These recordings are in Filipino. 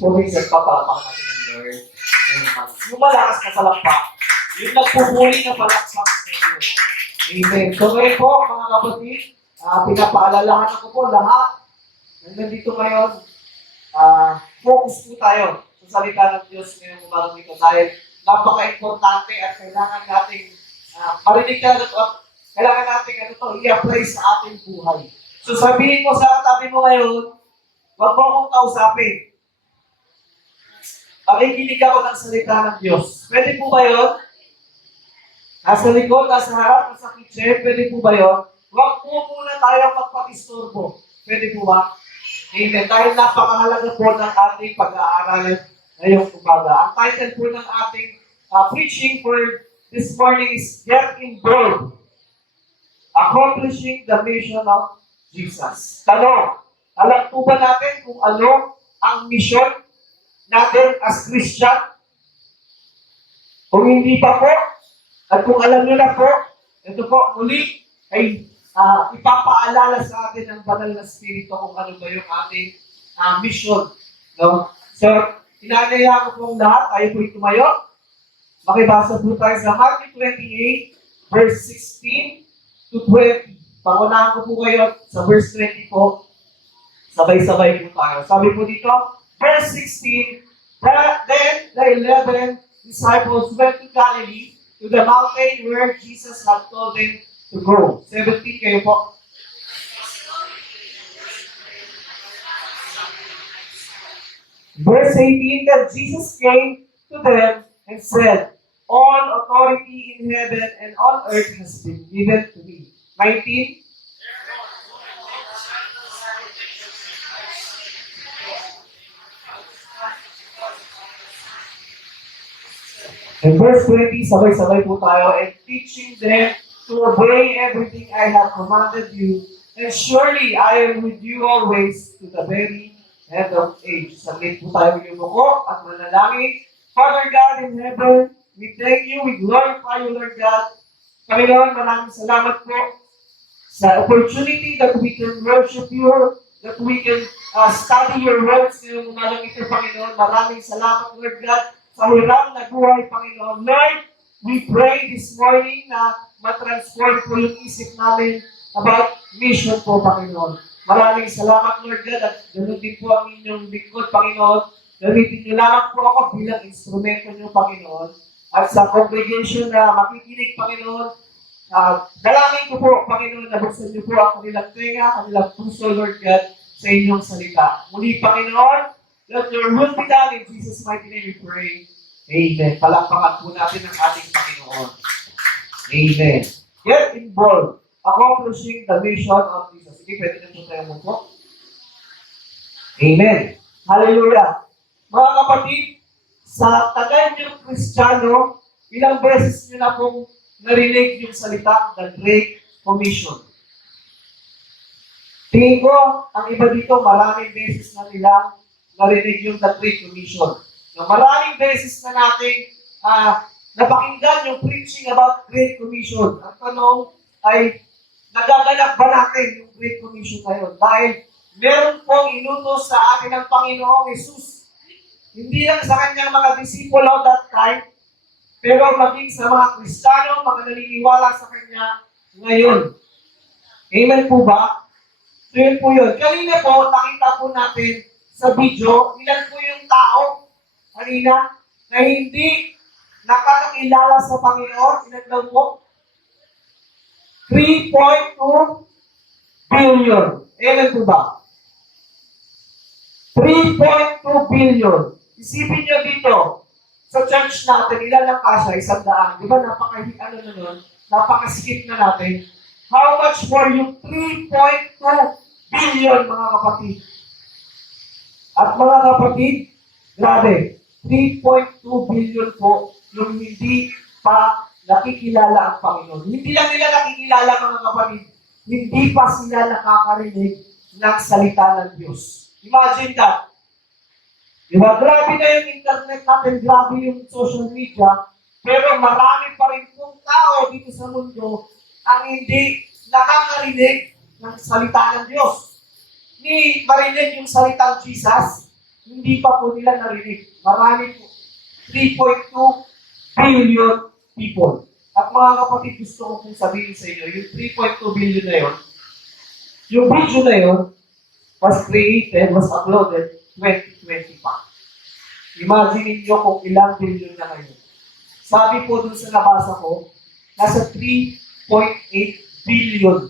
Pumig at papalapak natin ng Lord. Yung malakas na palakpak. Yung nagpupuli na palakpak sa inyo. Amen. So ngayon po, mga kapatid, pinapaalalahan ko po lahat na nandito ngayon, focus po tayo sa salita ng Diyos ngayong umagang ito dahil napaka-importante at kailangan natin marinig na ito at kailangan natin i-apply sa ating buhay. So sabihin mo sa katabi mo ngayon, huwag mo akong kausapin. Pakikinig ako ng salita ng Diyos. Pwede po ba yun? Nasa likod, nasa harap, nasa kitchen, pwede po ba yun? Huwag po muna tayo magpakisturbo. Pwede po ba? Amen. Dahil napakahalaga po ng ating pag-aaralan ngayong umaga. Ang title po ng ating preaching for this morning is Get Involved. Accomplishing the mission of Jesus. Tanong, alam po ba natin kung ano ang mission natin as Christian? Kung hindi pa po, at kung alam nyo na po, ito po, muli ay ipapaalala sa atin ng banal na spirito kung ano ba yung ating mission. No? So, inanaya ko pong lahat, tayo po tumayo. Makibasa po tayo sa Matthew 28, verse 16 to 20. Pangunahan ko po kayo sa verse 20 po. Sabay-sabay po tayo. Sabi po dito, verse 16, Then the 11 disciples went to Galilee, to the mountain where Jesus had told them to go. 17 kayo po. Verse 18, that Jesus came to them and said, all authority in heaven and on earth has been given to me. 19. And verse 20, sabay-sabay po tayo, and teaching them to obey everything I have commanded you, and surely I am with you always to the very end of age. Saglit po tayo yumuko at manalangin. Father God in heaven, we thank you, we glorify you, Lord God. Panginoon, maraming salamat po sa opportunity that we can worship you, that we can study your words ngayong umagang ito, Panginoon. Maraming salamat, Lord God, sa hirang na buhay, Panginoon. Lord, we pray this morning na matransform po yung isip namin about mission po, Panginoon. Maraming salamat, Lord God, at ganoon din po ang inyong lingkod, Panginoon. Gamitin niyo lamang po ako bilang instrumento niyo, Panginoon. At sa congregation na makikinig, Panginoon, dalangin ko po, Panginoon, na buksan niyo po ang kanilang tenga, kanilang puso, Lord God, sa inyong salita. Muli, Panginoon, let your will be done in Jesus' mighty name we pray. Amen. Palakpakan po natin ang ating Panginoon. Amen. Get involved. Accomplishing the mission of Jesus. Sige, pwede na po tayo mo po. Amen. Hallelujah. Mga kapatid, sa tagal niyong Kristiyano, ilang beses niyo na pong narinig yung salita, the Great Commission. Tingin ko, ang iba dito, maraming beses na nilang narinig yung the Great Commission. Na maraming beses na natin napakinggan yung preaching about Great Commission. Ang tanong ay, nagaganap ba natin yung Great Commission ngayon? Dahil meron pong inutos sa atin ng Panginoong Jesus. Hindi lang sa kanyang mga disciple of that time, pero maging sa mga Kristiyano, mga naniniwala sa kanya ngayon. Amen po ba? So yun po yun. Kanina po, nakita po natin sa video, ilan po yung tao kanina na hindi nakakilala sa Panginoon. Ilan daw po? 3.2 billion. Amen po ba? 3.2 billion. Isipin nyo dito, sa church natin, ilan lang kasya? 100. Di ba napaka-skip na natin. How much for yung 3.2 billion, mga kapatid? At mga kapatid, grabe, 3.2 billion po yung hindi pa nakikilala ang Panginoon. Hindi lang nila nakikilala, mga kapatid, hindi pa sila nakakarinig ng salita ng Diyos. Imagine that. Diba? Grabe na yung internet natin, grabe yung social media, pero marami pa rin pong tao dito sa mundo ang hindi nakakarinig ng salita ng Diyos. Ni marinig yung salitang Jesus, hindi pa po nila narinig. Marami po. 3.2 billion people. At mga kapatid, gusto ko pong sabihin sa inyo, yung 3.2 billion na yun, yung video na yun, was created, was uploaded 2020 pa. Imagine niyo kung ilang billion na ngayon. Sabi po dun sa nabasa ko, nasa 3.8 billion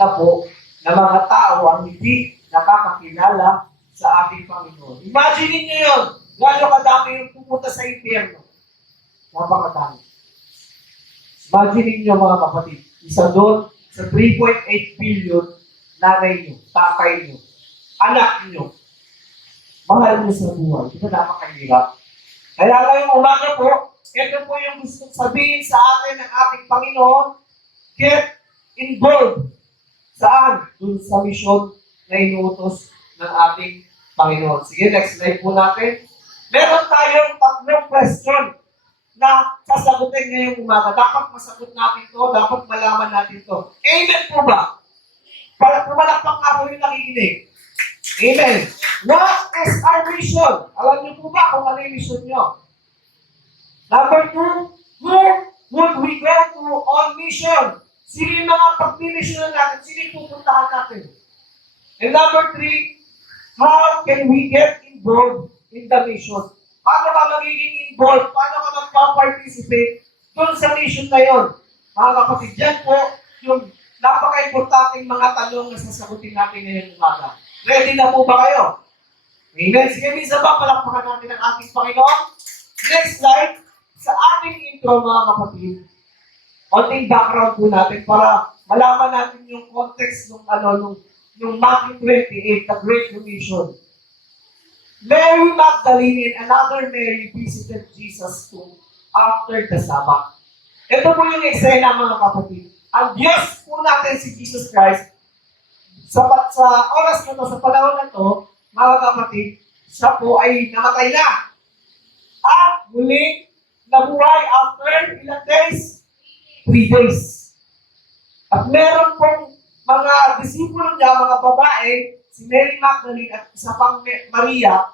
na po na mga tao ang hindi nakakakilala sa ating Panginoon. Imagine niyo yun, gano'ng kadami yung pupunta sa impyerno. Napakadami. Imagine niyo mga kapatid, isa doon sa 3.8 billion, nanay niyo, tatay niyo, anak niyo, mahal niyo sa buhay. Di ba napakahirap? Kaya ngayong umaga po, ito po yung gusto sabihin sa atin ng ating Panginoon, get involved. Saan? Doon sa misyon na inuutos ng ating Panginoon. Sige, next slide po natin. Meron tayong 3 question na sasagutin ngayong umaga. Dapat masagot natin to, dapat malaman natin to. Amen po ba? Para pumalakpak nga po yung nakikinig. Amen. What is our mission? Alam niyo po ba kung ano yung mission niyo? Number 2, where would we go to on mission? Sino yung mga pag-mission natin? Sino yung pupuntahan natin? And number 3, how can we get involved in the mission? Paano ka magiging involved? Paano ka magpa-participate doon sa mission na yon? Mga kapatid, yan po yung napaka-importanting mga tanong na sasagutin natin ngayong umaga. Ready na po ba kayo? Amen. Sige, minsan ba palakpakan natin ang ating Panginoon? Next slide. Sa ating intro, mga kapatid, konting background po natin para malaman natin yung context ng yung Matthew 28, the Great Commission. Mary Magdalene and another Mary visited Jesus' tomb after the Sabbath. Ito po yung eksena, mga kapatid. Ang Diyos po natin si Jesus Christ, sa oras na to, sa panahon na to, mga kapatid, siya po ay namatay na. At muling nabuhay after ilang days? 3 days. At meron pong mga disipulo niya, mga babae, si Mary Magdalene at isa pang Maria,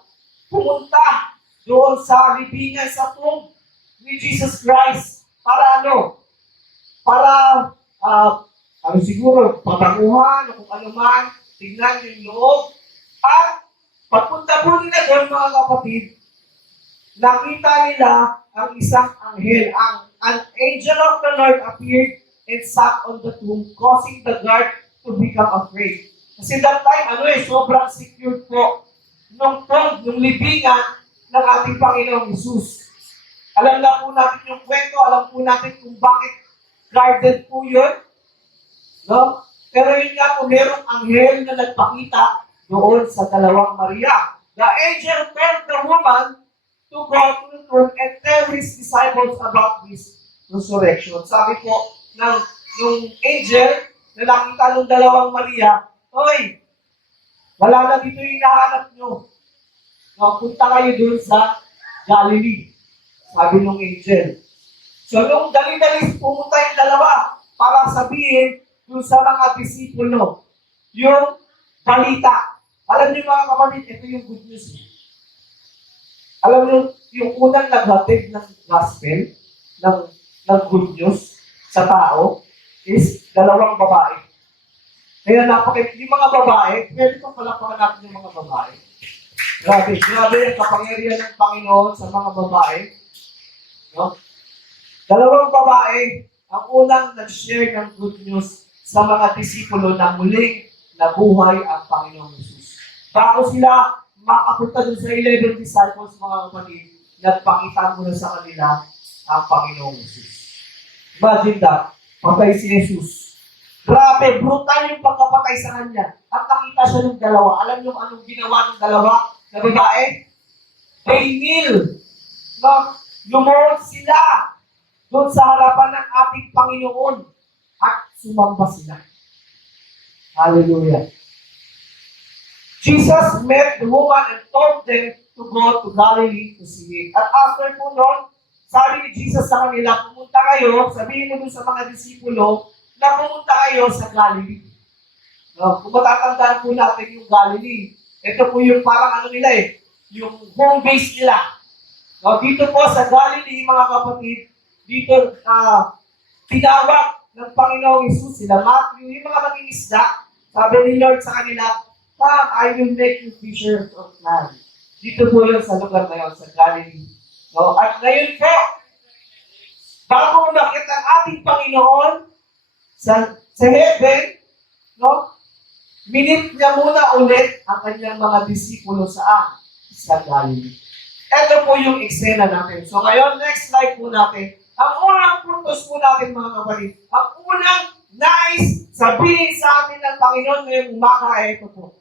pumunta doon sa libingan sa tomb ni Jesus Christ. Para ano? Para, siguro, patanguhan o kung ano man, tignan yung loob. At pagpunta po nila doon, mga kapatid, nakita nila ang isang anghel. An angel of the Lord appeared and sat on the tomb, causing the guard to become afraid. Kasi that time, sobrang secure po nung tomb, nung libingan ng ating Panginoong Jesus. Alam na po natin yung kwento, alam po natin kung bakit guarded po yun. No? Pero yun nga po, merong anghel na nagpakita doon sa dalawang Maria. The angel told the woman to go to the tomb and tell his disciples about this resurrection. Sabi po nung angel na nakita ng dalawang Maria, "Hoy, wala na dito yung hinahanap nyo. No, punta kayo doon sa Galilee." Sabi ng angel. So nung dali-dali pumunta yung dalawa para sabihin doon sa mga disipulo yung balita. Alam niyo mga kapatid, ito yung good news. Alam niyo, yung unang naghatid ng gospel, ng good news sa tao, is dalawang babae. Kaya yung mga babae, pwede kong palapakan natin yung mga babae. Grabe ang kapangyarihan ng Panginoon sa mga babae. No? Dalawang babae, ang unang nag-share ng good news sa mga disipulo na muling nabuhay ang Panginoong Jesus. Bago sila makapunta dun sa 11 disciples, mga kapatid, nagpakita muna sa kanila ang Panginoong Jesus. Imagine that, patay si Jesus. Grabe, brutal yung pagkapatay sa kanya. At nakita siya ng dalawa. Alam niyo anong ginawa ng dalawa na babae? They kneel. Lumuhod sila doon sa harapan ng ating Panginoon at sumamba sila. Hallelujah. Jesus met the woman and told them to go to Galilee to see him. At after po noon, sabi ni Jesus sa kanila, pumunta kayo, sabihin mo dun sa mga disipulo, na pumunta kayo sa Galilee. No, kung matatandaan po natin yung Galilee, ito po yung parang nila yung home base nila. No, dito po sa Galilee, mga kapatid, dito tinawag ng Panginoong Isus sila Matthew, yung mga mangingisda, sabi ni Lord sa kanila, "Come, I will make you fishers of men." Dito po yun sa lugar na yun, sa Galilee. No? At ngayon po, bago umakit ang ating Panginoon sa heaven, no? Minit niya muna ulit ang kanyang mga disipulo saan? Sa Galilee. Ito po yung eksena natin. So ngayon, next slide po natin. Ang unang purpose po natin, mga kapatid, ang unang nais sabihin sa atin ng Panginoon ngayong umaga ay ito po.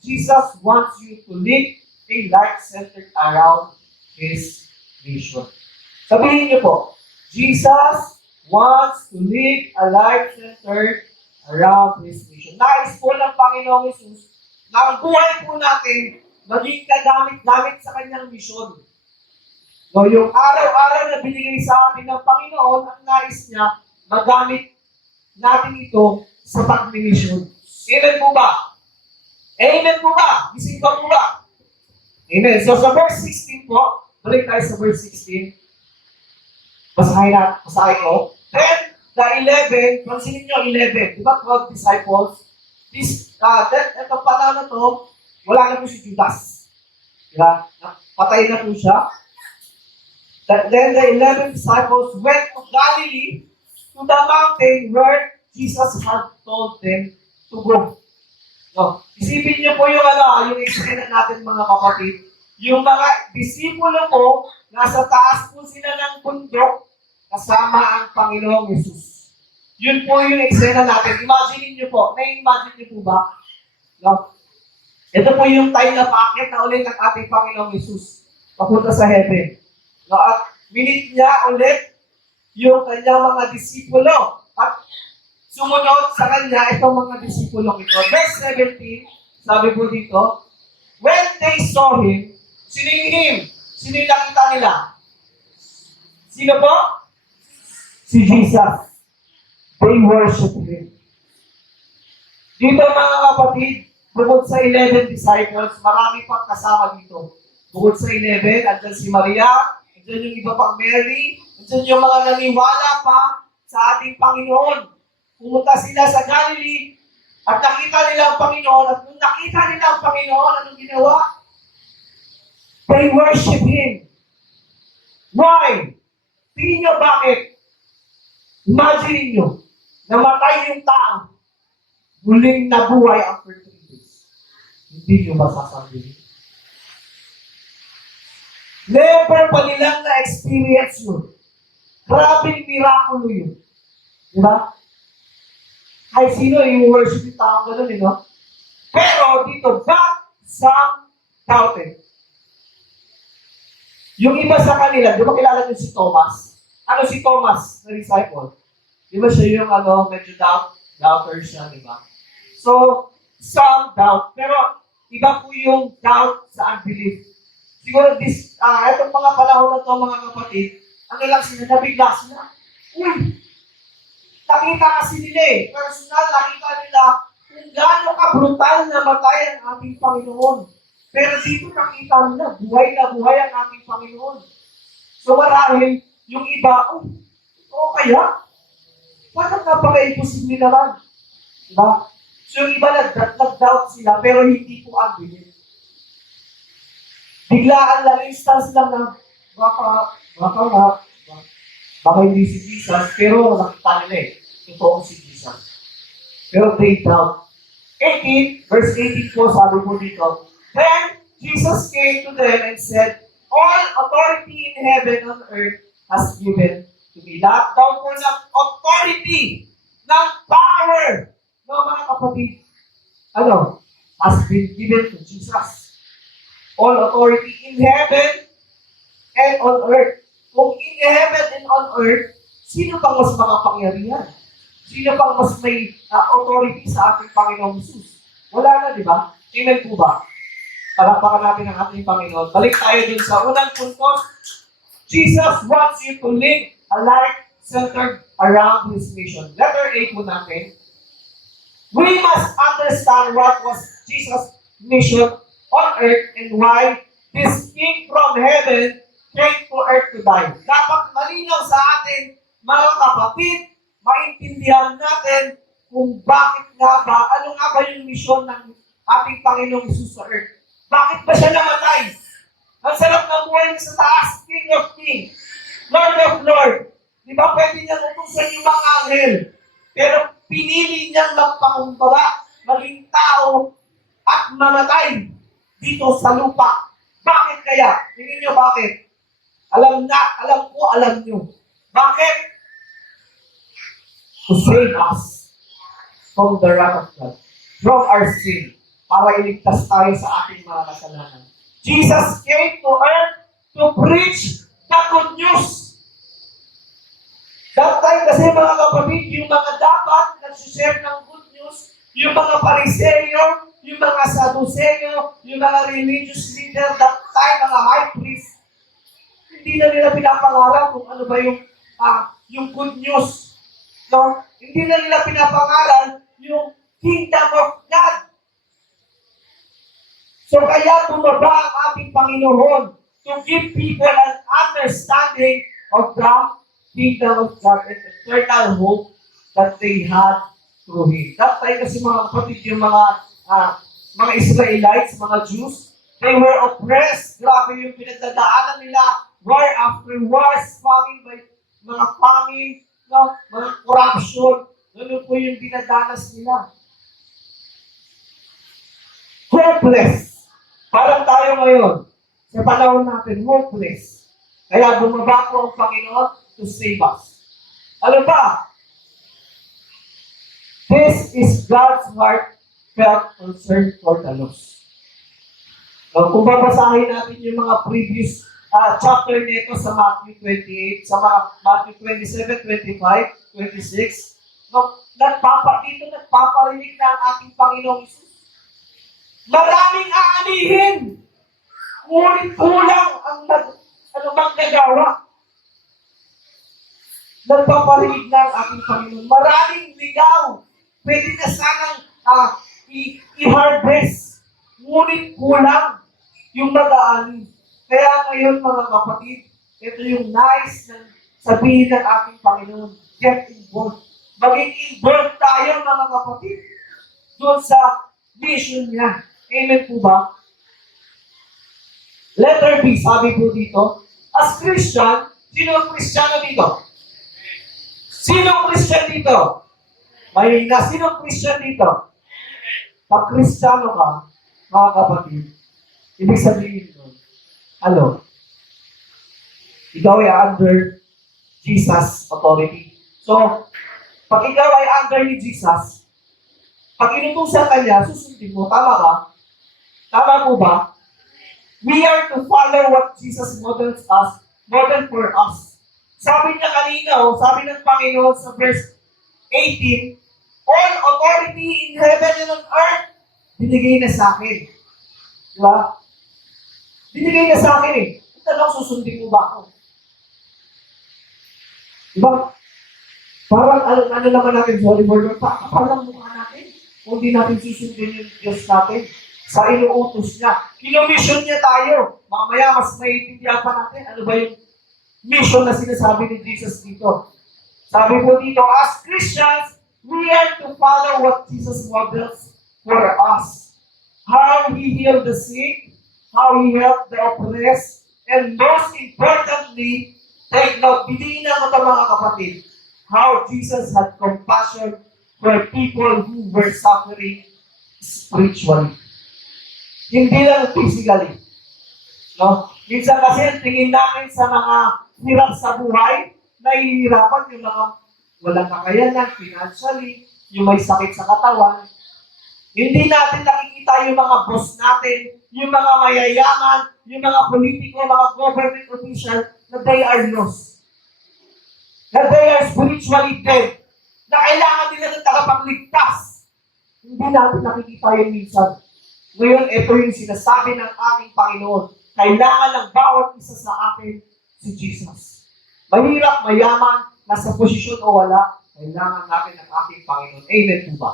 Jesus wants you to live a life centered around His mission. Sabihin niyo po, Jesus wants to live a life centered around His mission. Nais po ng Panginoong Jesus na ang buhay po natin maging kagamit-gamit sa kanyang mission. So, yung araw-araw na binigay sa atin ng Panginoon, ang nais niya, magamit natin ito sa pag-mission. Amen po ba? Amen po ba? Gising pa po ba? Amen. So, sa verse 16 po, balik tayo sa verse 16. Basahin ko. Then, the 11, pansinin nyo 11, di ba 12 disciples? Ito pala na to, wala na po si Judas. Diba? Patay na po siya. Then the 11 disciples went to Galilee, to the mountain where Jesus had told them to go. No, isipin niyo po yung yung eksena natin, mga kapatid. Yung mga disipulo po, nasa taas po sila ng bundok, kasama ang Panginoong Yesus. Yun po yung eksena natin. Imagine niyo po. May-imagine niyo po ba? No? Ito po yung time na paakyat na ulit ng ating Panginoong Yesus papunta sa heaven. No? At minit niya ulit yung kanyang mga disipulo. At sumunod sa kanya itong mga disipulo ito. Verse 17, sabi po dito, when they saw Him, sino yung Him? Sino yung nakita nila? Sino po? Si Jesus. They worship Him. Dito, mga kapatid, bukod sa 11 disciples, marami pang kasama dito. Bukod sa 11, andyan si Maria, andyan yung iba pang Mary, andyan yung mga naniwala pa sa ating Panginoon. Pumunta sila sa Galilee at nakita nila ang Panginoon. At nung nakita nila ang Panginoon, anong ginawa? They worship Him. Why? Tingin nyo bakit? Imagine nyo, namatay yung tao, muling nabuhay after 3 days. Hindi nyo ba sasabihin? Never pa nilang na-experience yun. Grabing miraculo yun. Diba? Kahit sino yung worship yung taong ganun, no? Pero dito, but some doubted. Yung iba sa kanila, di ba kilala nyo si Thomas? Ano si Thomas na disciple? Di ba siya yung medyo doubter siya, di ba? So, some doubt. Pero iba po yung doubt sa unbelief. Siguro, itong mga panahon na to, mga kapatid, ano lang sila, nabigla sila. Uy! Nakita kasi nila personal, nakita nila kung gaano ka-brutal na matay ang ating Panginoon. Pero dito nakita nila, buhay na buhay ang ating Panginoon. So marahil, yung iba, oo kaya? Bakit napaka-imposible naman? Diba? So yung iba nag-doubt sila, pero hindi po unbelief. Biglaan lang, instance lang na, baka hindi si Jesus, pero nakita nila totoong si Jesus. Pero they doubt. 18, verse 18 po, sabi po dito, then Jesus came to them and said, all authority in heaven and earth has given to me. Lahat daw po ng authority, ng power, no, mga kapatid, has been given to Jesus. All authority in heaven and on earth. Kung in heaven and on earth, sino pang mas makapangyarihan? Sino pang mas may authority sa ating Panginoong Jesus? Wala na, di ba? Amen po ba? Palakpakan natin ang ating Panginoon. Balik tayo dun sa unang punto. Jesus wants you to live a life centered around His mission. Letter A po natin. We must understand what was Jesus' mission on earth and why This King from heaven came to earth to die. Dapat malinaw sa atin, mga kapatid, maintindihan natin kung bakit nga ba, ano nga ba yung misyon ng ating Panginoong Hesus sa earth. Bakit ba siya namatay? Ang sarap na buhay niya sa taas, King of Kings, Lord of Lords. Di ba pwede niyang utusan yung mga anghel? Pero pinili niyang magpakumbaba, maging tao, at mamatay dito sa lupa. Bakit kaya? Tingin niyo bakit? Alam niyo. Bakit? To save us from the wrath of God, from our sin, para iligtas tayo sa ating mga kasalanan. Jesus came to earth to preach the good news. That time kasi mga kapatid, yung mga dapat nag-share ng good news, yung mga Pariseyo, yung mga Saduceyo, yung mga religious leader, that time, mga high priest, hindi na nila pinapangalan kung ano ba yung good news. No? Hindi na nila pinapangalan yung kingdom of God. So kaya bumaba ang ating Panginoon to give people an understanding of the kingdom of God and eternal hope that they had through Him. That time kasi mga kapatid, yung mga Israelites, mga Jews, they were oppressed. Grabe yung pinagdadaanan nila. War after wars, mga famine, no? Mga corruption. Ano po yung dinadanas nila? Hopeless. Parang tayo ngayon, sa panahon natin, hopeless. Kaya bumaba po ang Panginoon to save us. Ano ba? This is God's heartfelt concern for the lost. Kung babasahin natin yung mga previous chapter nito sa Matthew 28, sa mga Matthew 27, 25, 26, nagpaparinig na ang ating Panginoong Hesus. Maraming aanihin, ngunit kulang ang magnagawa. Nagpaparinig na ang ating Panginoon. Maraming ligaw, pwede na sanang i-harvest, ngunit kulang yung mag-aani. Kaya ngayon mga kapatid, ito yung nice na sabihin ng ating Panginoon, get involved. Maging involved tayo mga kapatid doon sa mission niya. Amen po ba? Letter B, sabi po dito, as Christian, sino ang Kristiyano dito? Sino ang Christian dito? Mahina, sino ang Christian dito? Pag Kristiyano ka, mga kapatid, ibig sabihin nun, ikaw ay under Jesus' authority. So, pag ikaw ay under ni Jesus, pag inutusan ka niya, susundin mo, tama ka? Tama po ba? We are to follow what Jesus models for us. Sabi niya kanina, sabi ng Panginoon sa verse 18, all authority in heaven and on earth, binigay na sa akin. Diba? Binigay na sa akin eh. Tanong, susundin mo ba ako? Diba? Parang ano naman natin, sorry Lord, parang mukha natin. Kung di natin susundin yung Diyos natin sa inuutos niya. Kino-mission niya tayo. Mamaya, mas maiintindihan pa natin ano ba yung mission na sinasabi ni Jesus dito. Sabi po dito, as Christians, we are to follow what Jesus models for us. How He healed the sick, how He helped the oppressed, and most importantly, take note, hindi na ito mga kapatid, how Jesus had compassion for people who were suffering spiritually. Hindi lang physically. No? Minsan kasi tingin natin sa mga hirap sa buhay, nahihirapan yung mga walang kakayanan financially, yung may sakit sa katawan. Hindi natin nakikita yung mga boss natin, yung mga mayayaman, yung mga politiko, mga government official, na they are lost. Na they are spiritually dead. Na kailangan nila ng tagapagligtas. Hindi natin nakikita yun minsan. Ngayon, ito yung sinasabi ng ating Panginoon. Kailangan ng bawat isa sa atin si Jesus. Mahirap, mayaman, nasa posisyon o wala, kailangan natin ng ating Panginoon. Amen po ba?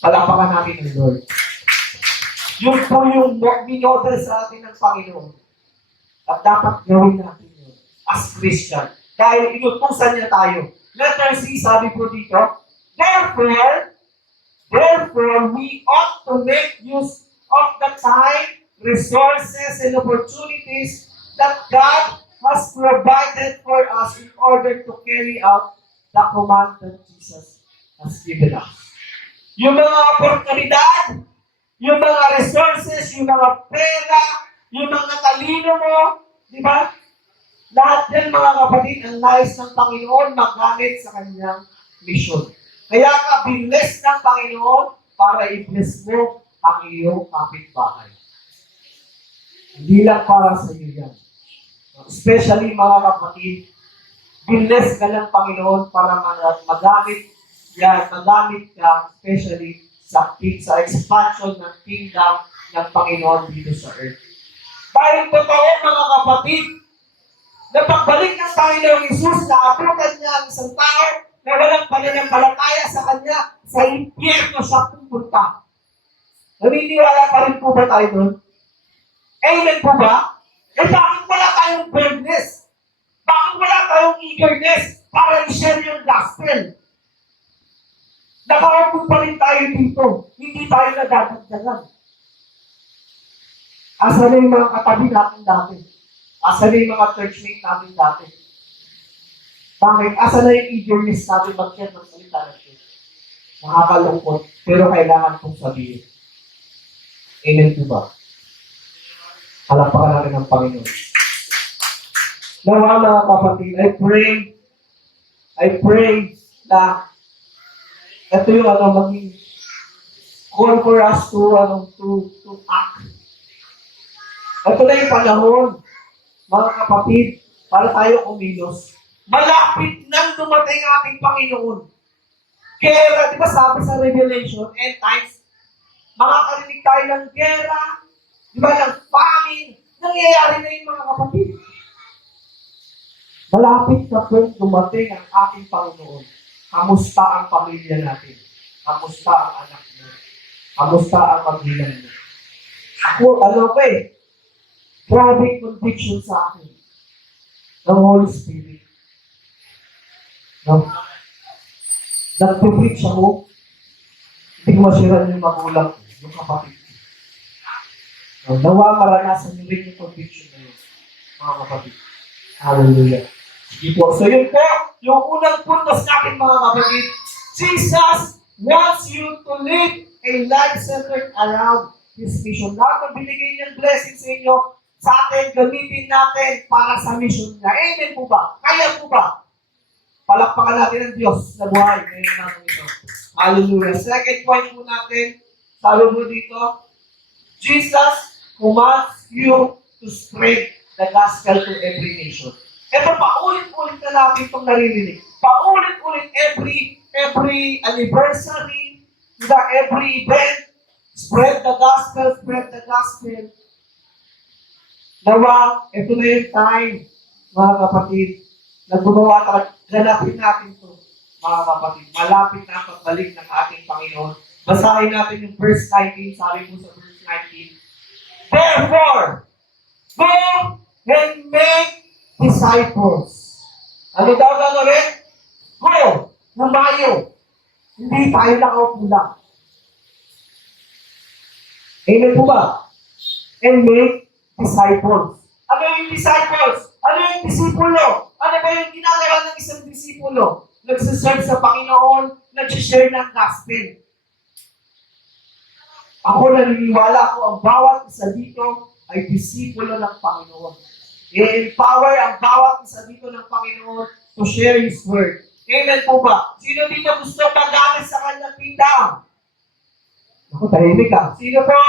Palapakan natin ng Lord. Yung po yung minodel sa atin ng Panginoon. At dapat gawin natin yun as Christian. Dahil inutusan niya tayo. Letter C, sabi po dito, Therefore, we ought to make use of the time, resources, and opportunities that God has provided for us in order to carry out the command that Jesus has given us. Yung mga oportunidad, yung mga resources, yung mga pera, yung mga talino mo, di ba? Lahat yan, mga kapatid, ang nais ng Panginoon magamit sa kanyang mission. Kaya ka, binless ng Panginoon para i-bless mo ang iyong kapitbahay. Hindi lang para sa iyo yan. Especially mga kapatid, binless ka ng Panginoon para magamit ka, especially sa expansion ng kingdom ng Panginoon dito sa earth. Dahil totoo mga kapatid, na pagbalik ng Panginoong Isus, naabutan niya ang isang tao na walang pananampalataya sa Kanya, sa impyerno siya pupunta. Naniniwala pa rin po ba tayo doon? Amen po ba? Bakit wala tayong boldness? Bakit wala tayong eagerness para i-share yung gospel? Nakaupo pa rin tayo dito. Hindi tayo nadadagdagan. Asa na yung mga katabi natin dati? Asa na yung mga churchmate natin dati? Bakit? Asa na yung eagerness natin mag-share ng salita ng Diyos? Nakakalungkot, pero kailangan pong sabihin. Amen po ba? Halapakan natin ang Panginoon. Nawa mga kapatid, I pray na ito yung maging call for us to act. Ito na yung panahon, mga kapatid, para tayo kumilos. Malapit nang dumating ating Panginoon. Kaya, di ba sabi sa Revelation, end times, makakarinig tayo ng gera, di ba, ng famine, nangyayari na yung mga kapatid. Malapit na po dumating ang ating Panginoon. Kamusta ang pamilya natin? Kamusta ang anak mo? Kamusta ang magulang mo? Ako, grabe conviction sa akin ng Holy Spirit. No? Nag-preach ako, hindi ko masira yung magulang ko, yung kapatid ko. No? Nawa maranasan nyo rin yung conviction na yun, mga kapatid. Hallelujah. Sige po. So yun po, yung unang puntos natin mga kapatid, Jesus wants you to live a life centered around His mission. Lahat ng binigay niyang blessing sa inyo, sa atin, gamitin natin para sa mission niya. Amen po ba? Kaya po ba? Palakpakan natin ang Diyos na buhay ngayon natin ito. Hallelujah. Second point po natin, sabi mo dito, Jesus commands you to spread the gospel to every nation. Ito, paulit-ulit na natin itong naririnig. Paulit-ulit every anniversary, every event, spread the gospel, spread the gospel. Nawa, ito na yung time, mga kapatid, na gumawa tayo, ganapin natin ito, mga kapatid. Malapit na ang pagbalik ng ating Panginoon. Basahin natin yung verse 19, sabi po sa verse 19. Therefore, go and make disciples. Ano daw gagawin? Go! Lumayo! Hindi tayo nakaupo lang. Amen po ba? And make disciples. Ano yung disciples? Ano yung disipulo? Ano ba yung ginagawa ng isang disipulo? Nagsiserve sa Panginoon, nagsishare ng gospel. Ako naniniwala ko ang bawat isa dito ay disipulo ng Panginoon. I-empower ang bawat isa dito ng Panginoon to share His Word. Amen po ba? Sino dito gusto magamit sa kanyang kingdom? Ako, tahimik ka. Sino po?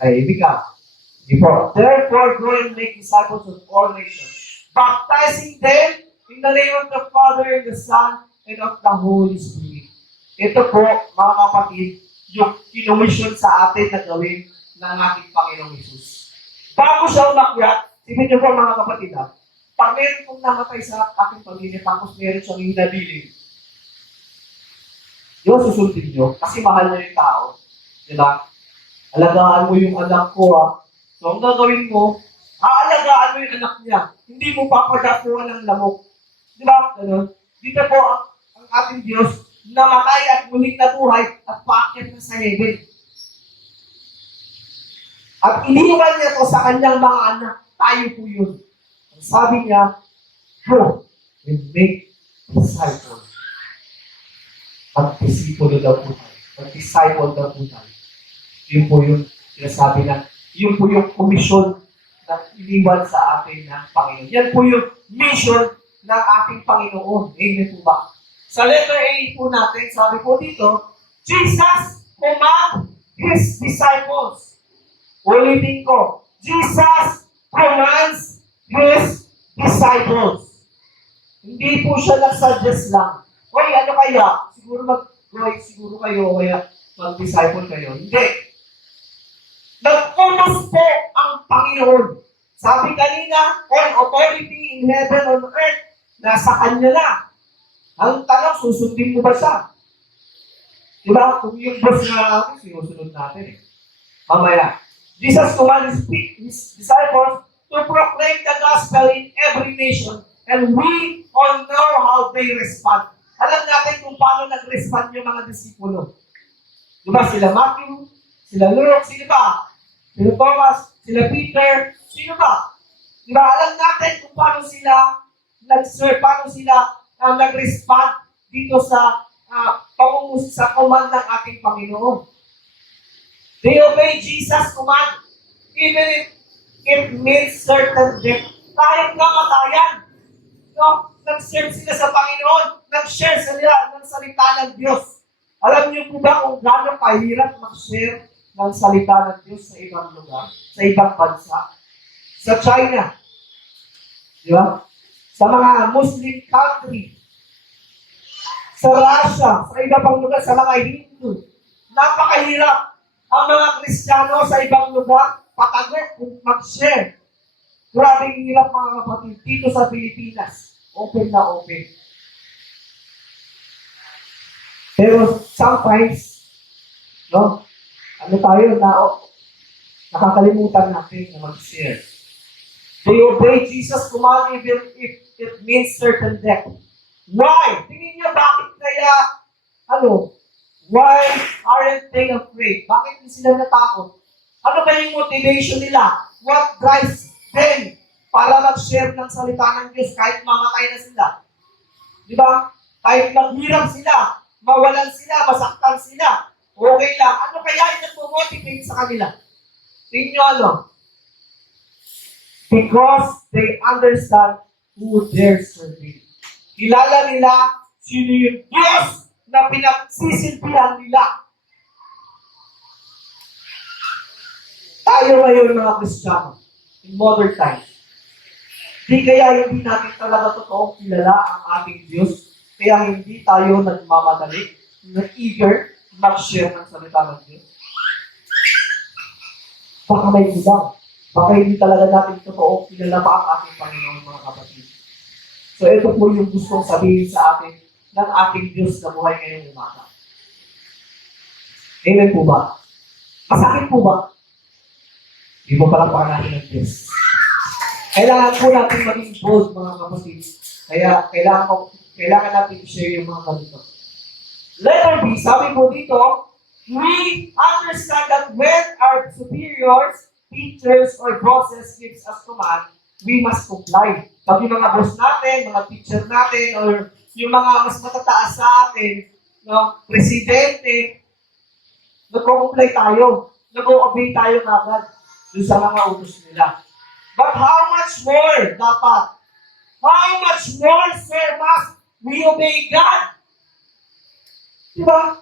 Tahimik ka. Di po. Therefore, go and make disciples of all nations, baptizing them in the name of the Father, and the Son, and of the Holy Spirit. Ito po, mga kapatid, yung kinumisyon sa atin na gawin ng ating Panginoong Isus. Bago siya umakyat, sipin niyo po mga kapatid, pag meron pong namatay sa ating pamilya, tapos meron siyang hinabiling, yun susundin niyo, kasi mahal na yung tao. Diba? Alagaan mo yung anak ko, So, ang gagawin mo, aalagaan mo yung anak niya. Hindi mo papadapuan ng lamok. Di ba? Ganun. Dito po ang ating Diyos, namatay at muling nabuhay at paakyat na sa heaven. At iniwan niya to sa kanyang mga anak. Tayo po yun. Ang sabi niya, go and make disciples. Pag-disciple daw po tayo. Pag-disciple daw po tayo. Yun po yung sinasabi na, yun po yung komisyon na iniwan sa atin ng Panginoon. Yan po yung mission ng ating Panginoon. Amen po ba? Sa letter A po natin, sabi po dito, Jesus command His disciples. Ulitin ko, Jesus commands His disciples. Hindi po siya nag-suggest lang. Hoy, ano kaya? Siguro kayo, kaya mag-disciple kayo. Hindi. Nag-utos po ang Panginoon. Sabi kanina, all authority in heaven on earth, nasa Kanya na. Ang tanong, susundin mo ba siya? Diba? Kung yung boss na natin, sinusunod natin eh. Mamaya. Jesus commanded His disciples to proclaim the gospel in every nation, and we all know how they respond. Alam natin kung paano nag-respond yung mga disipulo. Diba? Sila Matthew, sila Luke, sino ba? Sila Thomas, sila Peter, sino ba? Diba? Alam natin kung paano sila nag-serve, paano sila nag-respond dito sa sa command ng ating Panginoon. They obey Jesus' command, even if it means certain death. Kahit kamatayan, no? Nag-serve sila sa Panginoon, nag-share sila ng salita ng Diyos. Alam niyo po ba kung gaano kahirap mag-share ng salita ng Diyos sa ibang lugar, sa ibang bansa? Sa China, di ba? Sa mga Muslim country, sa Russia, sa iba pang lugar, sa mga Hindu, napakahirap. Ang mga Kristiyano sa ibang lugar, patago kung mag-share. Grabing hirap mga kapatid. Dito sa Pilipinas, open na open. Pero sometimes, no, ano tayo na nakakalimutan natin na mag-share. They obey Jesus' command even if it means certain death. Why? Tingin niyo bakit kaya, why aren't they afraid? Bakit hindi sila natakot? Ano ba yung motivation nila? What drives them para mag-share ng salita ng Diyos kahit mamatay na sila? Di ba? Kahit maghirap sila, mawalan sila, masaktan sila, okay lang. Ano kaya yung nagpo-motivate sa kanila? Tingin nyo ano? Because they understand who they're serving. Kilala nila sino yung Diyos na pinagsisilbihan nila. Tayo ngayon mga Kristiyano, in modern times, di kaya hindi natin talaga totoong kilala ang ating Diyos, kaya hindi tayo nagmamadali, eager mag-share ng salita ng Diyos. Baka may kulang. Baka hindi talaga natin totoong kilala pa ang ating Panginoon mga kapatid. So ito po yung gustong sabihin sa atin ng ating Diyos na buhay ngayong umaga. Amen po ba? Masakit po ba? Hindi mo pala pa natin ng Diyos. Kailangan po natin maging bold mga kapatid. Kaya kailangan natin i-share yung mga ganito. Letter B, sabi po dito, we understand that when our superiors, teachers, or bosses gives us command, we must comply. Pag yung mga boss natin, mga teacher natin, or yung mga mas matataas sa atin, no, presidente, nag-comply tayo. Nag-obey tayo agad dun sa mga utos nila. But how much more dapat? How much more, sir, must we obey God? Diba?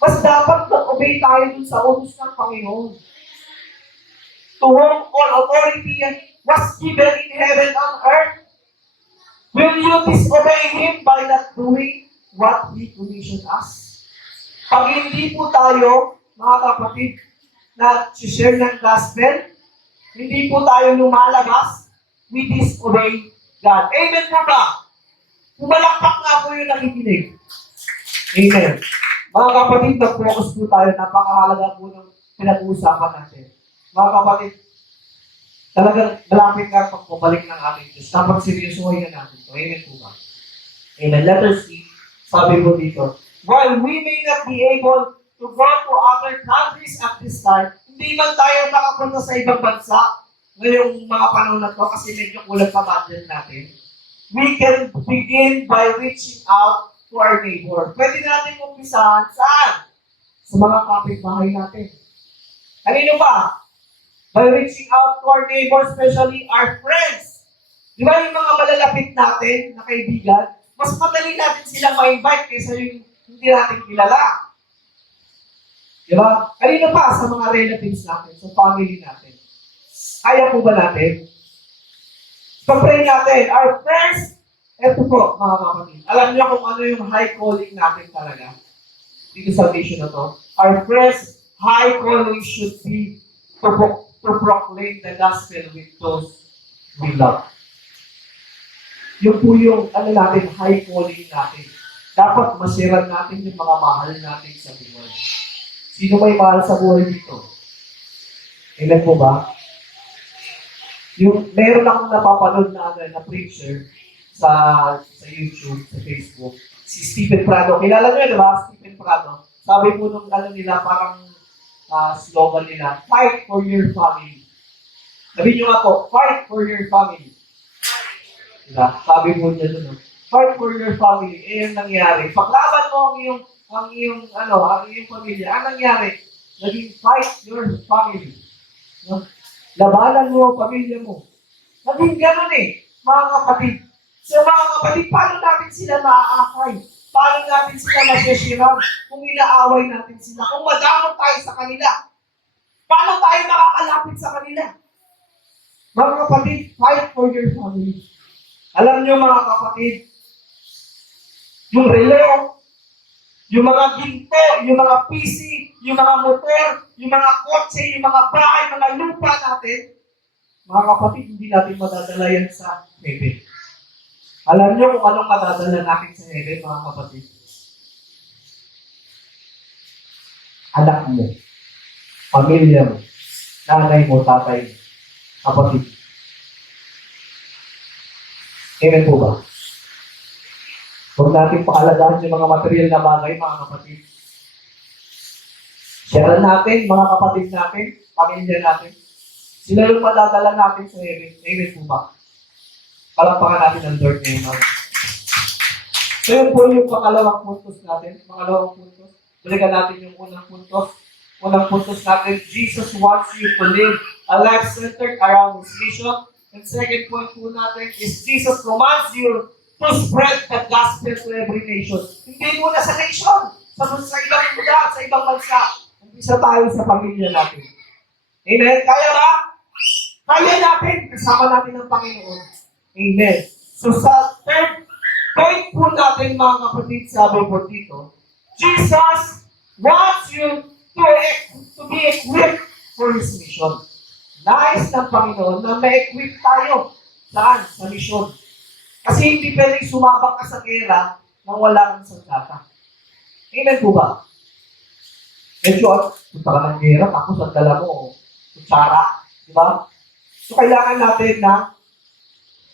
Mas dapat mag-obey tayo dun sa utos ng Panginoon. To whom all authority was given in heaven and earth. Will you disobey Him by not doing what He commissioned us? Pag hindi po tayo, mga kapatid, na share ng gospel, hindi po tayo lumalabas, we disobey God. Amen po ba? Pumalakpak nga po yung nakikinig. Amen. Mga kapatid, mag-focus po tayo, napakahalaga po ng pinag-uusapan natin. Mga kapatid, talagang malapit na ang pagbabalik ng ating Diyos. Dapat seryosohin na natin ito. Amen po ba? Amen. Letter C, sabi po dito, while we may not be able to go to other countries at this time, hindi man tayo nakapunta sa ibang bansa ngayong mga panahon na to kasi medyo kulang pa budget natin. We can begin by reaching out to our neighbor. Pwede natin umpisahan saan? Sa mga kapitbahay natin. Kanino ba? By reaching out to our neighbors, especially our friends. Di ba yung mga malalapit natin na kaibigan, mas madali natin silang ma-invite kaysa yung hindi natin kilala. Di ba? Kanino pa sa mga relatives natin, sa family natin? Kaya po ba natin? Pag-pray natin, our friends, eto po mga kapatid, alam niyo kung ano yung high calling natin talaga dito sa mission na to. Our friends, high calling should be to proclaim the gospel with those we love. Yun po yung ano natin, high calling natin. Dapat masiran natin yung mga mahal natin sa buhay. Sino may mahal sa buhay dito? Amen po ba? Yung meron akong napapanood na preacher sa YouTube, sa Facebook, si Stephen Prado. Kilala nyo, di ba? Stephen Prado. Sabi po nung ano nila, parang slogan nila, fight for your family. Sabi nyo nga po, fight for your family. Diba? Sabi po niya doon, fight for your family. Eh, yung nangyari. Paglaban mo ang iyong pamilya. Ang nangyari, naging fight your family. No? Labanan mo ang pamilya mo. Naging ganun mga kapatid. So mga kapatid, paano natin sila maaakay? Paano natin sila masyashiran kung inaaway natin sila? Kung madamot tayo sa kanila? Paano tayo makakalapit sa kanila? Mga kapatid, fight for your family. Alam niyo mga kapatid, yung relo, yung mga ginto, yung mga PC, yung mga motor, yung mga kotse, yung mga bahay, mga lupa natin, mga kapatid, hindi natin madadala yan sa heaven. Alam niyo kung anong madadala natin sa heaven, mga kapatid? Anak mo, pamilya mo, nanay mo, tatay mo, kapatid. Amen po ba? Huwag natin pakalagahan yung mga material na bagay, mga kapatid. Share natin, mga kapatid natin, pamilya natin. Sila yung madadala natin sa heaven. Amen po ba? Palampakan natin ang Lord ngayon. So yun po yung pangalawang puntos natin. Pangalawang puntos. Balikan natin yung unang puntos. Unang puntos natin, Jesus wants you to live a life centered around His mission. And second point po natin is Jesus commands you to spread the gospel to every nation. Hindi muna sa nation, sa ibang lugar, sa ibang bansa. Umpisa tayo sa pamilya natin. Amen? Kaya ba? Kaya natin. Kasama natin ang Panginoon. Amen. So sa third point po natin mga kapatid, sabi po dito, Jesus wants you to be equipped for His mission. Nais ng Panginoon na ma-equip tayo. Saan? Sa mission. Kasi hindi pwedeng sumabak ka sa gera nang wala kang sandata. Amen po ba? Medyo, punta ka ng gera, tapos ang dala mo, kutsara. Di ba? So, kailangan natin na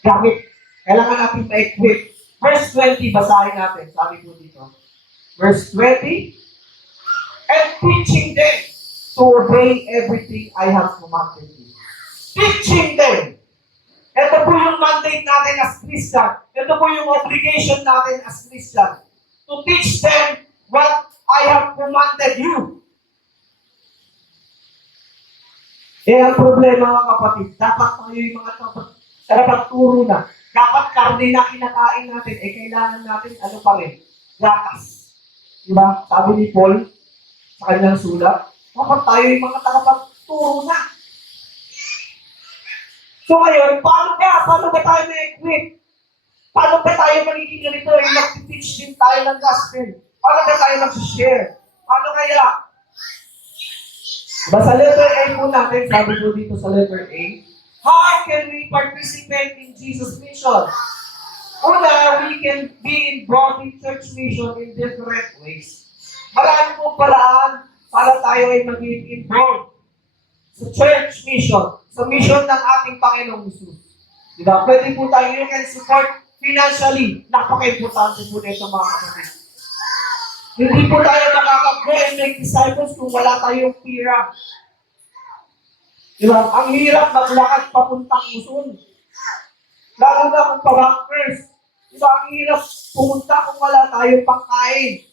gamit. Kailangan natin ma-equip. Verse 20, basahin natin. Sabi po dito. Verse 20, and teaching them to obey everything I have commanded you. Teaching them. Ito po yung mandate natin as Christian. Ito po yung obligation natin as Christian. To teach them what I have commanded you. Eh, ang problema mga kapatid, dapat tayo yung mga dapat turo na. Dapat karne na kinakain natin, eh kailangan natin ano pa rin? Gatas. Diba? Sabi ni Paul sa kanyang sulat, dapat tayo yung mga tagapagturo na. So ngayon, paano ba tayo na-equip? Paano ba tayo magiging ganito? Yung mag-teach din tayo ng gospel. Paano ba tayo mag-share? Paano kaya? Sa letter A po natin, sabi po dito sa letter A, how can we participate in Jesus' mission? Una, we can be involved in church mission in different ways. Marami pong paraan para tayo ay maging involved sa church mission, sa mission ng ating Panginoong Jesus. Diba? Pwede po tayo, you can support financially. Napaka-importante po nito mga kapatid. Hindi po tayo makaka-grow and make disciples kung wala tayong pira. Diba? Ang hirap maglakad papuntang Luzon. Lalo na kung pa-backers. Diba? Ang hirap pumunta kung wala tayong pangkain.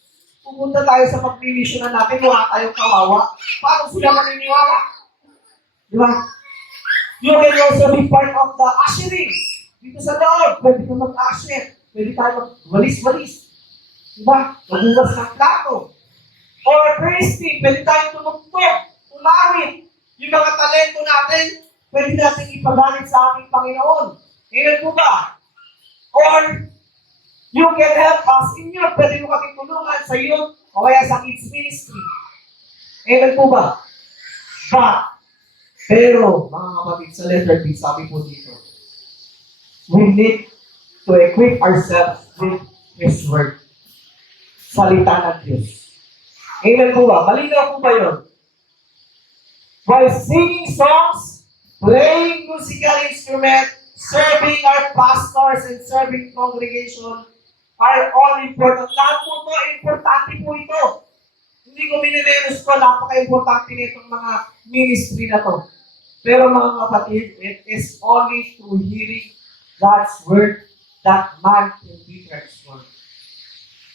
Pupunta tayo sa pag-mission natin, wala tayong kawawa. Paano sila maniniwala? Diba? You can also be part of the ushering. Dito sa loob, pwede ka mag-usher. Pwede tayo mag-walis-walis. Diba? Magugas ng plato. Or praise team, pwede tayong tumugtog, umawit. Yung mga talento natin, pwede natin ipagamit sa ating Panginoon. Amen po ba? Or, you can help us in youth. Pwede mo kami tulungan sa youth o kaya sa kids ministry. Amen po ba? Pero, mga kapatid, sa letter B, sabi po dito, we need to equip ourselves with His Word. Salita ng Diyos. Amen po ba? Malinaw po ba yun? By singing songs, playing musical instrument, serving our pastors and serving congregation are all important. Lahat po ito, importante po ito. Hindi ko minirenos ko, napaka-importante nitong mga ministry na to. Pero mga kapatid, it is only through hearing God's word that man can be transformed.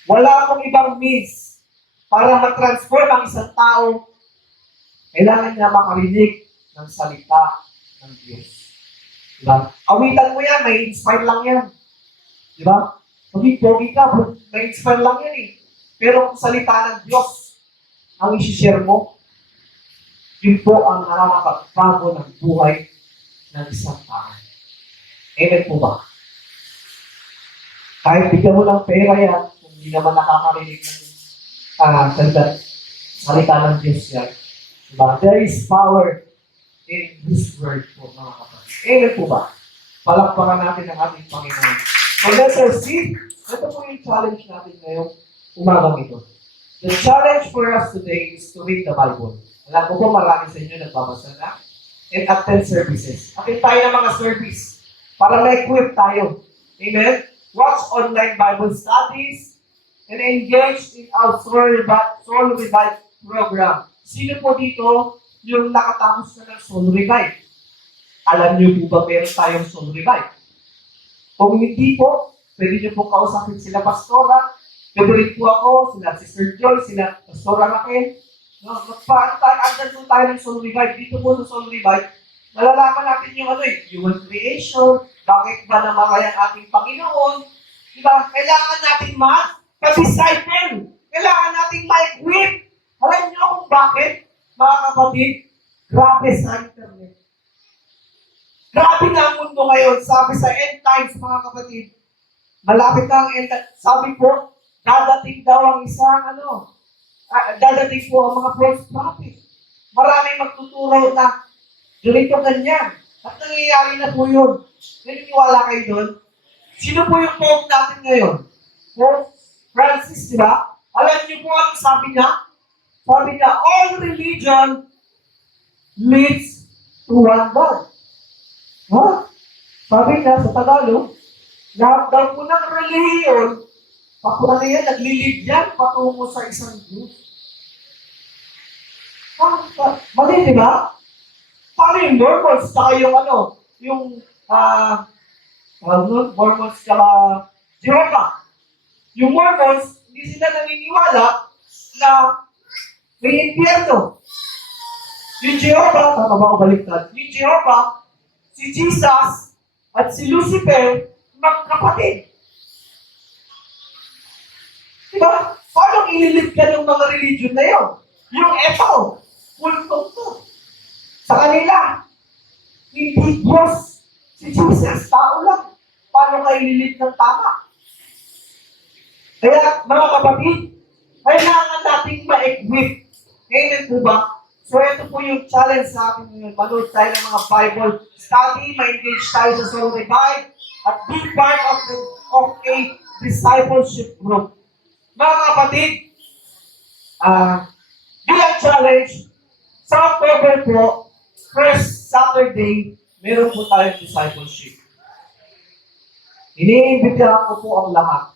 Wala akong ibang means para ma-transform ang isang tao. Kailangan niya makarinig ng salita ng Diyos. Diba? Awitan mo yan, may inspire lang yan. Diba? Pogi-pogi ka, may inspire lang yan eh. Pero kung salita ng Diyos ang isi-share mo, yun po ang nakakapagbago ng buhay ng isang tao. Amen po ba? Kahit bigyan mo ng pera yan, kung hindi naman nakakarinig ng salita ng Diyos yan. Diba? There is power in His word po, mga kapatid. Amen po ba? Palakpakan natin ang ating Panginoon. So letter C, ito po yung challenge natin ngayong umagang ito. The challenge for us today is to read the Bible. Alam ko po marami sa inyo nagbabasa na and attend services. Attend tayo ng mga service para ma-equip tayo. Amen? Watch online Bible studies and engage in our Soul Revive program. Sino po dito yung nakatapos na ng Soul Revive? Alam niyo po ba meron tayong Soul Revive? Kung hindi po, pwede niyo po kausapin sila Pastora, pwede rin po ako, sila Sister Joy, sila Pastora Raquel. No, andyan po tayo ng Soul Revive. Dito po sa Soul Revive, malalaman natin yung human creation, bakit ba namatay ang ating Panginoon. Diba? Kailangan natin ka-disciple. Kailangan natin ma-equip. Alam niyo kung bakit, mga kapatid? Grabe sa internet. Grabe na ang mundo ngayon. Sabi sa end times, mga kapatid, malapit na ang end times. Sabi po, dadating daw ang isang dadating po ang mga false prophet. Maraming magtuturo na ganito ganyan. At nangyayari na po yun. Naniniwala kayo doon? Sino po yung Pope natin ngayon? Pope Francis, di ba? Alam niyo po ang sabi niya? Sabi niya, all religion leads to one God. Huh? Sabi niya sa Tagalog, lahat daw po ng relihiyon, paano yan, naglilid yan patungo sa isang Diyos. Mali, di ba? Paano yung Mormons, saka yung Mormons kala Jehovah. Yung Mormons, hindi sila naniniwala na may impyerno. Yung Jehovah, tama ba o baliktad? Yung Jehovah, si Jesus, at si Lucifer, magkapatid. Diba? Paano ililit ka ng mga religion na yun? Yung eto, kultong to. Sa kanila, hindi Diyos, si Jesus, tao lang. Paano ka ililit ng tama? Kaya, mga kapatid, kailangan nating ma-equip. Amen po ba? So, ito po yung challenge sa atin ngayon. Manood tayo ng mga Bible study, ma-engage tayo sa Soul Revive, at be part of a discipleship group. Mga kapatid, bilang challenge, sa October po, first Saturday, meron po tayong discipleship. Iniimbitahan ko po ang lahat.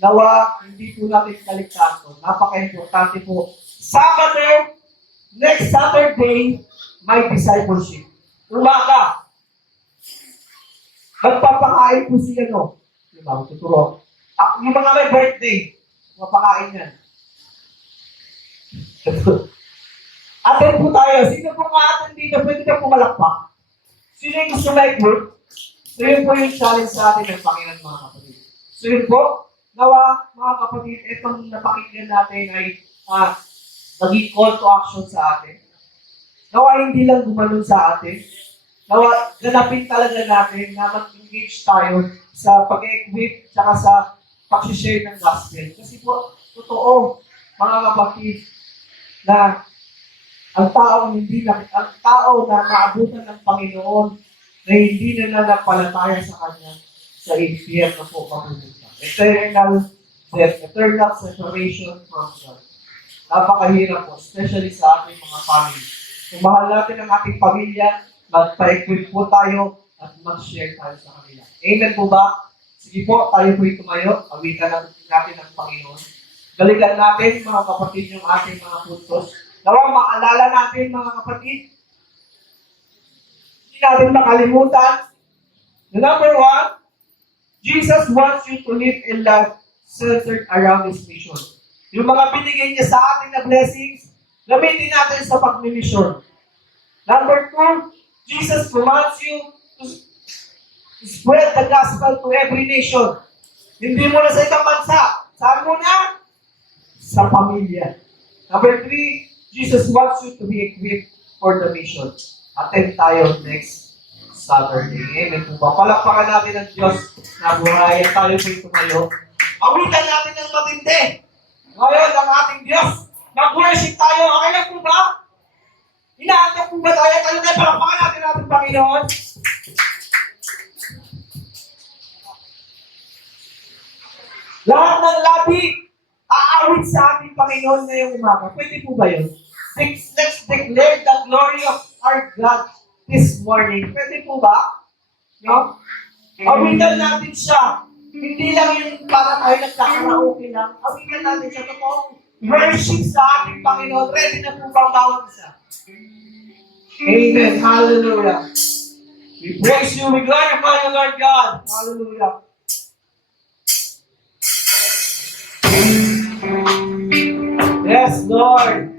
Nawa, hindi po natin kaligtasan. Napaka-importante po. Sabado, next Saturday, may discipleship. Umaga. Magpapakain po siya, no? Diba? Tuturo. Yung mga may birthday, mapakain yan. Atin po tayo. Sino po nga atin dito? Pwede na pumalakpak. Sino yung gusto mag-work? So yun po yung challenge sa atin ng Panginoon, mga kapatid. So yun po, nawa, mga kapatid, itong napakinggan natin ay naging call to action sa atin. Nawa, hindi lang gumanon sa atin. Nawa, ganapin talaga natin na mag-engage tayo sa pag-equip saka sa pag-share ng gospel. Kasi po, totoo, mga kapatid, na ang tao na maabutan ng Panginoon na hindi na nanampalataya sa Kanya sa impyerno po mapupunta. Eternal death, eternal separation from God. Napakahirap po, especially sa ating mga family. Kung mahal natin ang ating pamilya, magpa-equip po tayo at mag-share tayo sa kanila. Amen po ba? Sige po, tayo po'y tumayo. Awitan natin ang Panginoon. Balikan natin, mga kapatid, yung ating mga puntos. Nawang maalala natin, mga kapatid, hindi natin makalimutan. Number 1, Jesus wants you to live a life centered around His mission. Yung mga binigay niya sa atin na blessings, gamitin natin sa pagmimisyon. Number 2, Jesus commands you to spread the gospel to every nation. Hindi mo na sa isang bansa. Saan mo na? Sa pamilya. Number 3, Jesus wants you to be equipped for the mission. Attend tayo next Saturday. Amen po ba? Palakpakan natin ang Diyos na buhay at tayo po'y tumayo. Awitan natin ng matindi. Ngayon, ang ating Diyos. Mag-worship tayo. Okay lang po ba? Inaantok po ba tayo? Tayo tayo, palakpakan natin natin, Panginoon. Lahat ng labi, aawit sa ating Panginoon ngayong umaga. Pwede po ba yun? Let's declare the glory of our God this morning. Pwede po ba? No? Awitan natin siya. Hindi lang yung para tayo nagkakaraoke lang. Awitan natin siya. Totoong worship sa ating Panginoon. Ready na po ba ang bawat isa? Amen. Hallelujah. We praise you. We glorify you, Lord God. Hallelujah. Yes, Lord.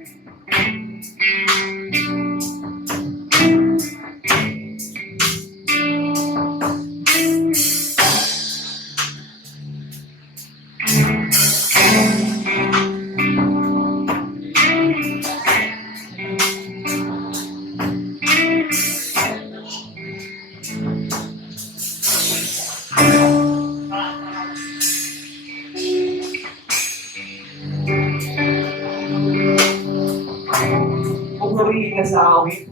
Purihin ka sa awit.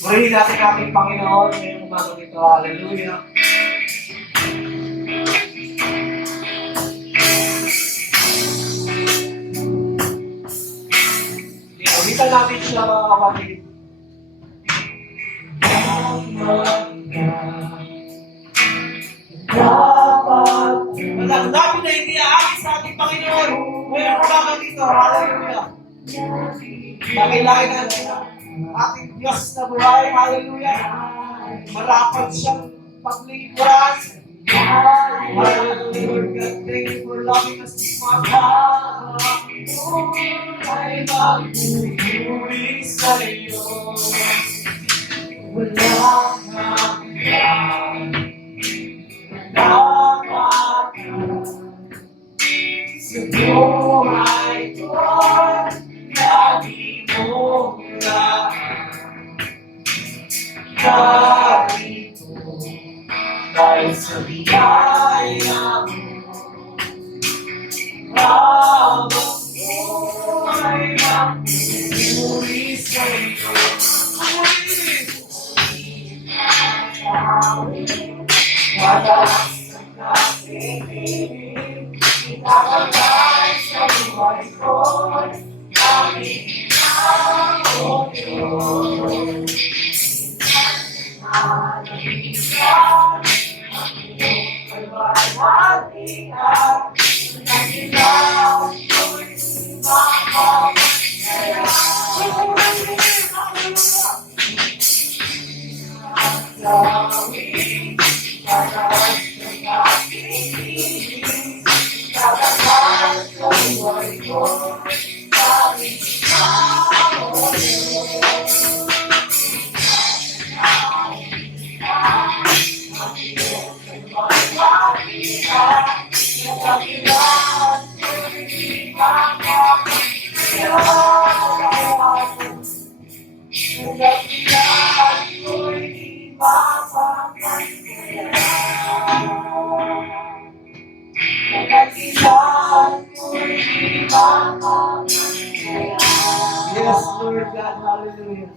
Purihin natin ating Panginoon ngayong umagang ito. Hallelujah. Awitan natin siya, mga kapatid. Malagdabi na hindi aakit sa ating Panginoon ngayong umagang ito. Hallelujah. Lakilain natin ang ating Diyos na buhay. Hallelujah. Marapat siyang paglingkuran. Hallelujah. God, thank you for loving us this month. Ay magpupuri sa iyo. Wala kang dapat sa buhay ko. Lagi mo narito dahil sa biyaya mo habang buhay magpupuri sa iyo. Madalas ang nakikinig, itakagay sa buhay ko. Yes, Lord God, hallelujah.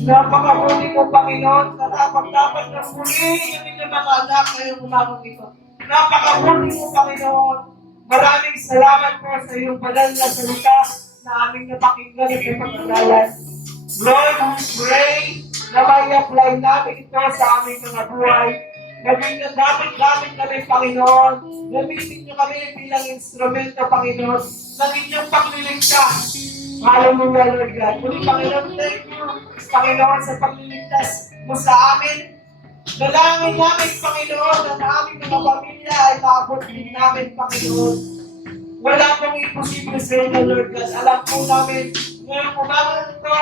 Napakabuti mo, Panginoon, dapat na muli yung inyong mga anak ngayong umagang ito. Napakabuti mo, Panginoon. Maraming salamat po sa iyong banal na salita na aming napakinggan at napag-aralan. Lord, we pray na may apply namin ito sa aming mga buhay. Gawin na dapat kami, Panginoon. Gamitin niyo kami bilang instrumento, Panginoon, ng inyong pagliligtas. Hallelujah, Lord God. Muli, Panginoon, thank you, Panginoon, sa pagliligtas mo sa amin. Dalangin namin, Panginoon, na aming mga pamilya ay maabot din namin, Panginoon. Wala pong imposible sa inyo, Lord God. Alam po namin, ngayong umagang ito,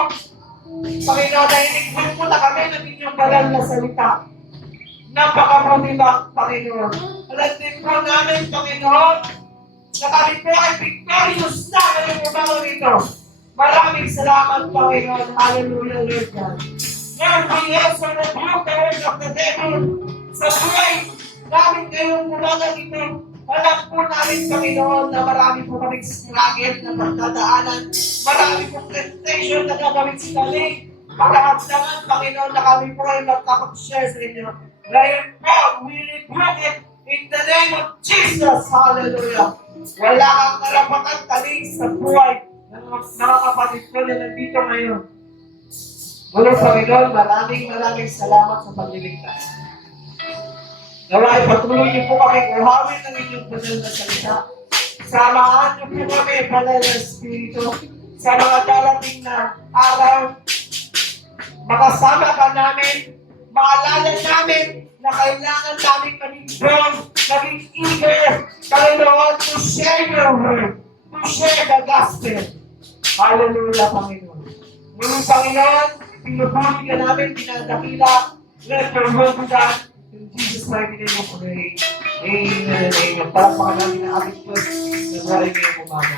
Panginoon, na inikman mo na kami ng inyong banal na salita. Napakabuti ba, Panginoon? Alam din po namin, Panginoon, na kami po ay victorious na ngayong umagang ito. Maraming salamat, Panginoon. Hallelujah, Lord God. Lord, we also rebuke the words of the devil sa buhay namin ngayong umagang ito. Alam po namin, Panginoon, na marami po kaming struggle na pagdadaanan. Marami pong temptation na gagawin si Kaling. Makahamdangan, Panginoon, na kami po ay magkapag-share sa inyo. Ngayon po, we rebuke it in the name of Jesus. Hallelujah. Wala kang karapatan, Kaling, sa buhay ng mga kapatid ko na nandito ngayon. Muli, Panginoon, maraming salamat sa pagliligtas. Naway, patuloy niyo po kami uhawin ng inyong banal na salita. Samahan niyo po kami, banal na Espiritu, sa mga darating na araw. Makasama ka namin, maalala namin na kailangan namin maging strong, maging eager, Panginoon, to share your word, to share the gospel. Hallelujah, Panginoon. Muli, Panginoon, pinupuli ka namin, pinadakila, let your will be done. In Jesus' mighty name we pray. Amen and amen. Palakpakan namin ang ating Diyos na buhay ngayong umaga.